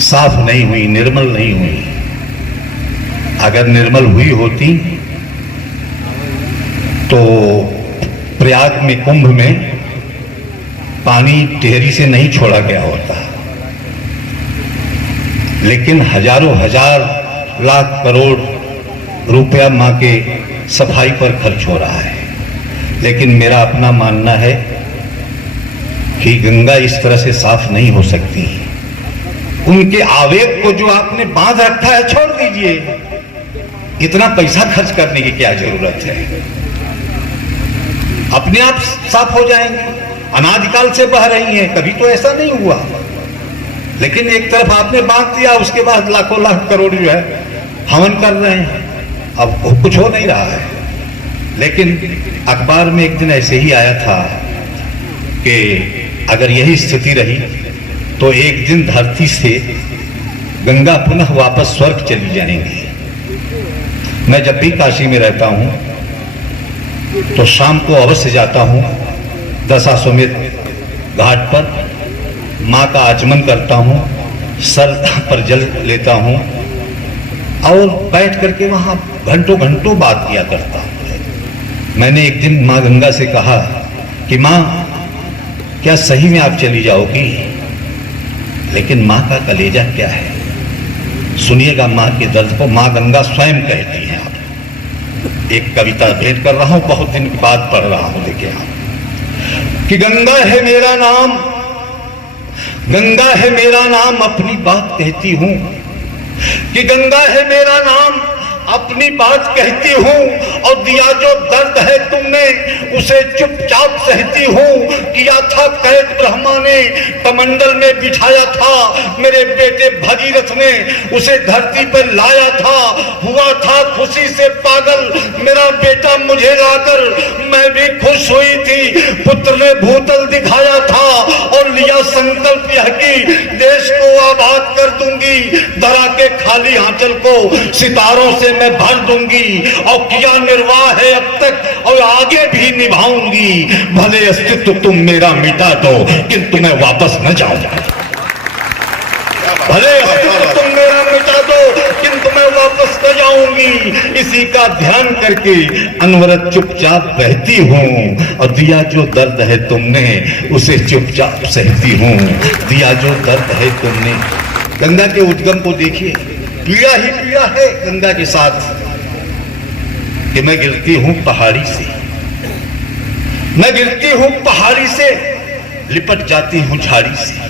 साफ नहीं हुई, निर्मल नहीं हुई। अगर निर्मल हुई होती तो प्रयाग में, कुंभ में पानी टेहरी से नहीं छोड़ा गया होता। लेकिन हजारों हजार लाख करोड़ रुपया मां के सफाई पर खर्च हो रहा है। लेकिन मेरा अपना मानना है कि गंगा इस तरह से साफ नहीं हो सकती। उनके आवेग को जो आपने बांध रखा है, छोड़ दीजिए। इतना पैसा खर्च करने की क्या जरूरत है? अपने आप साफ हो जाएंगे। अनादिकाल से बह रही हैं, कभी तो ऐसा नहीं हुआ। लेकिन एक तरफ आपने बांध दिया, उसके बाद लाखों लाख करोड़ जो है हवन कर रहे हैं। अब कुछ हो नहीं रहा है। लेकिन अखबार में एक दिन ऐसे ही आया था कि अगर यही स्थिति रही तो एक दिन धरती से गंगा पुनः वापस स्वर्ग चली जाएंगी। मैं जब भी काशी में रहता हूं तो शाम को अवश्य जाता हूं दशाश्वमेध घाट पर, मां का आचमन करता हूं, सर पर जल लेता हूं और बैठ करके वहां घंटों घंटों बात किया करता हूं। मैंने एक दिन मां गंगा से कहा कि मां, क्या सही में आप चली जाओगी? लेकिन मां का कलेजा क्या है, सुनिएगा मां के दर्द को। मां गंगा स्वयं कहती हैं। आप एक कविता भेंट कर रहा हूं, बहुत दिन के बाद पढ़ रहा हूं, देखिए आप, कि गंगा है मेरा नाम, गंगा है मेरा नाम, अपनी बात कहती हूं। कि गंगा है मेरा नाम, अपनी बात कहती हूं। और दिया जो दर्द है तुमने, उसे चुपचाप सहती हूं। किया था कैद ब्रह्मा ने, कमंडल में बिठाया था। मेरे बेटे भगीरथ ने उसे धरती पर लाया था। हुआ था खुशी से पागल मेरा बेटा मुझे लाकर, मैं भी खुश हुई थी। पुत्र ने भूतल दिखाया था और लिया संकल्प यह कि देश को आबाद कर दूंगी। धरा के खाली आंचल को सितारों से मैं भर दूंगी। और किया निर्वाह है अब तक और आगे भी निभाऊंगी। भले अस्तित्व तुम मेरा मिटा दो, किंतु मैं वापस न जाऊं। भले अस्तित्व तुम मेरा मिटा दो, किंतु मैं वापस न जाऊंगी। इसी का ध्यान करके अनवरत चुपचाप बहती हूँ। और दिया जो दर्द है तुमने, उसे चुपचाप सहती हूँ। दिया जो दर्द है तुमने। गंगा के उद्गम को देखिए, पीड़ा ही पीड़ा है गंगा के साथ। कि मैं गिरती हूं पहाड़ी से, मैं गिरती हूं पहाड़ी से, लिपट जाती हूं झाड़ी से।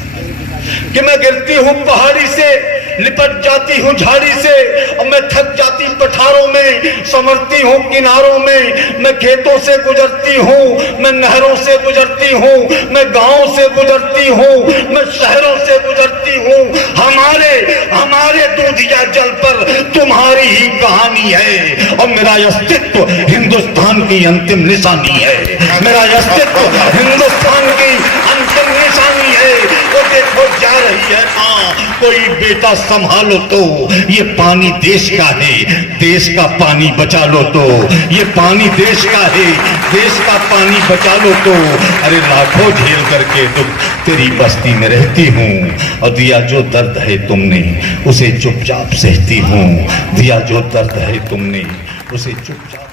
कि मैं गिरती हूं पहाड़ी से, लिपट जाती हूं झाड़ी से। और मैं थक जाती पठारों में, संवरती हूं किनारों में। मैं खेतों से गुजरती हूं, मैं नहरों से गुजरती हूं, मैं गांवों से गुजरती हूं, मैं शहरों से गुजरती हूं। हमारे हमारे दूधिया जल पर तुम्हारी ही कहानी है। और मेरा अस्तित्व हिंदुस्तान की अंतिम निशानी है। मेरा अस्तित्व हिंदुस्तान की अंतिम निशानी है। वो देखो जा रही है मां, कोई बेटा संभालो तो। ये पानी देश का है, देश का पानी बचा लो तो। ये पानी देश का है, देश का पानी बचा लो तो। अरे लाखों झेल करके दुख तेरी बस्ती में रहती हूँ। और दिया जो दर्द है तुमने, उसे चुपचाप सहती हूँ। दिया जो दर्द है तुमने, उसे चुपचाप